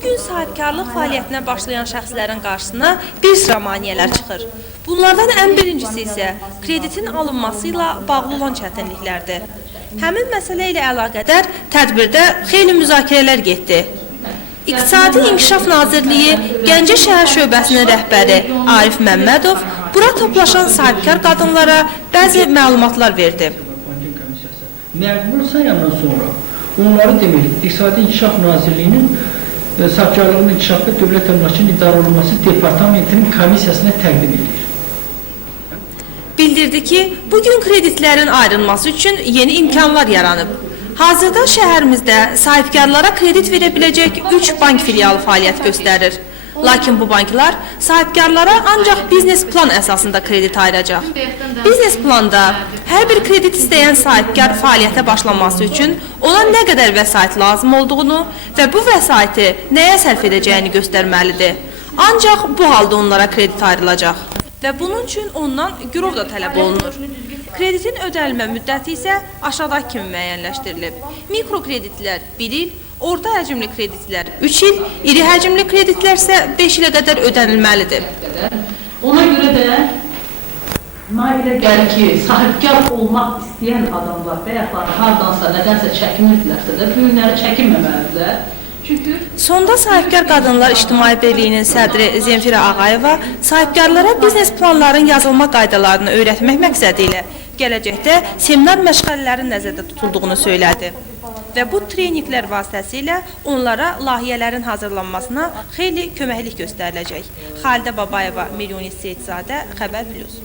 Bugün sahibkarlıq fəaliyyətinə başlayan şəxslərin qarşısına bir sıra maneələr çıxır. Bunlardan ən birincisi isə kreditin alınması ilə bağlı olan çətinliklərdir. Həmin məsələ ilə əlaqədar tədbirdə xeyli müzakirələr getdi. İqtisadi İnkişaf Nazirliyi Gəncə şəhər şöbəsinin rəhbəri Arif Məmmədov bura toplaşan sahibkar qadınlara bəzi məlumatlar verdi. Məqbul sayandan sonra onları demək, İqtisadi İnkişaf Nazirliyinin sahibkarlığın inkişafı Dövlət Əmlakının İdarə Olunması Departamentinin komissiyasına təqdim edir. Bildirdi ki, bugün kreditlərin ayrılması üçün yeni imkanlar yaranıb. Hazırda şəhərimizdə sahibkarlara kredit verə biləcək 3 bank filialı fəaliyyət göstərir. Lakin bu banklar sahibkarlara ancaq biznes plan əsasında kredit ayıracaq. Biznes planda hər bir kredit istəyən sahibkar fəaliyyətə başlaması üçün ona nə qədər vəsait lazım olduğunu və bu vəsaiti nəyə sərf edəcəyini göstərməlidir. Ancaq bu halda onlara kredit ayrılacaq və bunun üçün ondan girov da tələb olunur. Kreditin ödənilmə müddəti isə aşağıdakı kimi müəyyənləşdirilib. Mikrokreditlər 1 il, orta həcmli kreditlər 3 il, iri həcmli kreditlər isə 5 ilə qədər ödənilməlidir. Ona görə də mənə gəlir ki, sahibkar olmaq istəyən adamlar və yaxud hardansa nədənsə çəkinirdilərsə də bu günləri çəkinməməlidirlər. Sonda Sahibkar Qadınlar İctimai Birliyinin sədri Zemfira Ağayeva sahibkarlara biznes planların yazılma qaydalarını öyrətmək məqsədi ilə gələcəkdə seminar məşğələlərin nəzərdə tutulduğunu söylədi. Və bu treninqlər vasitəsilə onlara layihələrin hazırlanmasına xeyli köməklik göstəriləcək. Xalidə Babayeva, Milyoni Seyidzadə, Xəbər Plus.